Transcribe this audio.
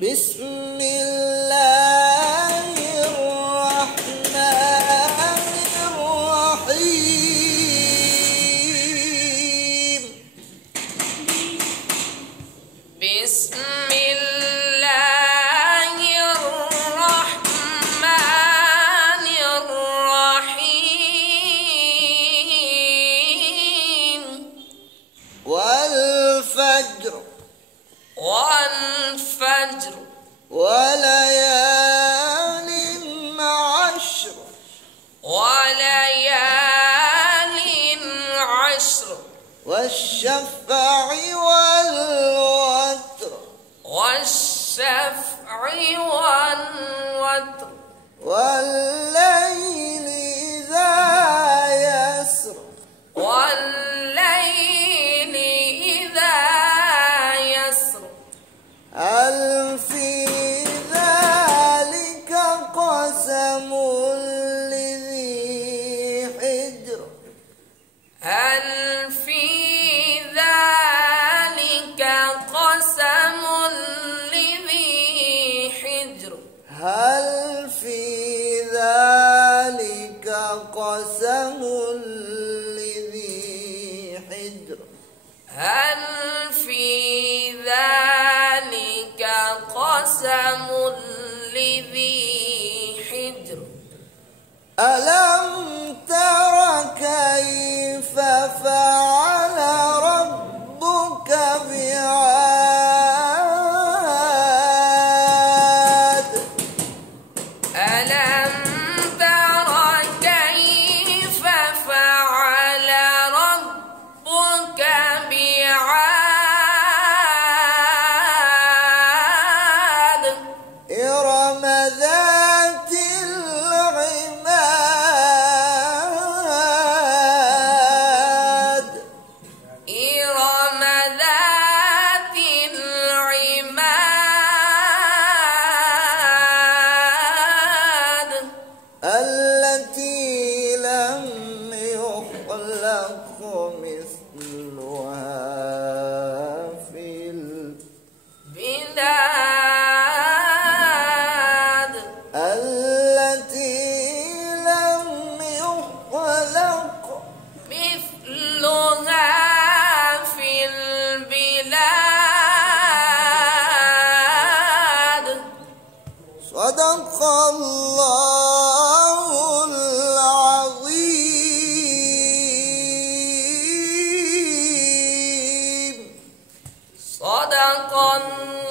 بسم الله الرحمن الرحيم. بسم الله الرحمن الرحيم. والفجر والفجر وليال عشر وليال عشر والشفع والوتر والشفع والوتر والليل إذا يسر والليل إذا يسر. هل في ذلك قسم لذي حجر هل في ذلك قسم لذي حجر هل في ذلك قسم لذي حجر هل في ذلك قسم لذي حجر. ألم تر كيف فعل ربك بعاد ألم تر كيف فعل ربك بعاد إرم ذات العماد إرم ذات العماد التي لم يخلق مثلها في البلاد التي لم يخلق مثلها في البلاد. صدق الله العظيم. صدق الله